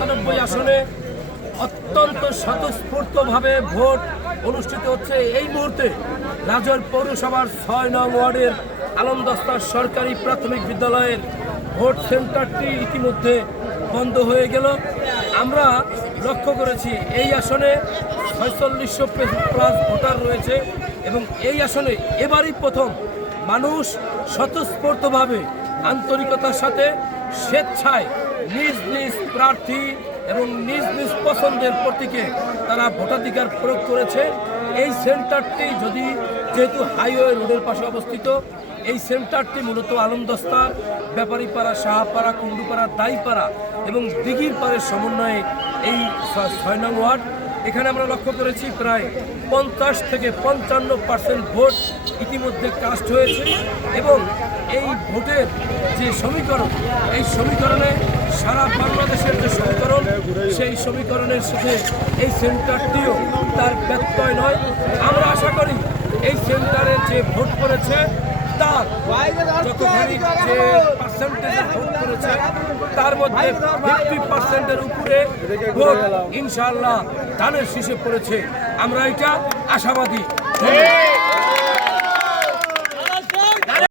97 আসনে অত্যন্ত স্বতঃস্ফূর্তভাবে ভোট অনুষ্ঠিত হচ্ছে। এই মুহূর্তে রাজৈর পৌরসভার 6 নং ওয়ার্ডের আলমদস্তা সরকারি প্রাথমিক বিদ্যালয়ের ভোট সেন্টারটি ইতিমধ্যে বন্ধ হয়ে গেল। আমরা লক্ষ্য করেছি এই আসনে 4600 প্লাস ভোটার রয়েছে এবং এই আসনে এবারই প্রথম মানুষ স্বতঃস্ফূর্তভাবে আন্তরিকতার সাথে স্বেচ্ছায় নিজ নিজ প্রার্থী এবং নিজ নিজ পছন্দের প্রতীকে তারা ভোটাধিকার প্রয়োগ করেছে। এই সেন্টারটি যেহেতু হাইওয়ে রোডের পাশে অবস্থিত, এই সেন্টারটি মূলত আলমদস্তা, ব্যাপারীপাড়া, শাহপাড়া, কুন্ডুপাড়া, দাইপাড়া এবং দিঘির পাড়ের সমন্বয়ে এই 6 নং ওয়ার্ড। এখানে আমরা লক্ষ্য করেছি প্রায় 50 থেকে 55% ভোট ইতিমধ্যে কাস্ট হয়েছে এবং এই ভোটের যে সমীকরণ, এই সমীকরণে সারা বাংলাদেশের যে সমীকরণ, সেই সমীকরণের সাথে এই সেন্টারটিও তার ব্যত্যয় নয়। আমরা আশা করি এই সেন্টারে যে ভোট করেছে তার যতখানি যে পার্সেন্টেজে ভোট করেছে তার মধ্যে 50%-এর উপরে ভোট ইনশাআল্লাহ ধানের শীষে পড়েছে। আমরা এটা আশাবাদী।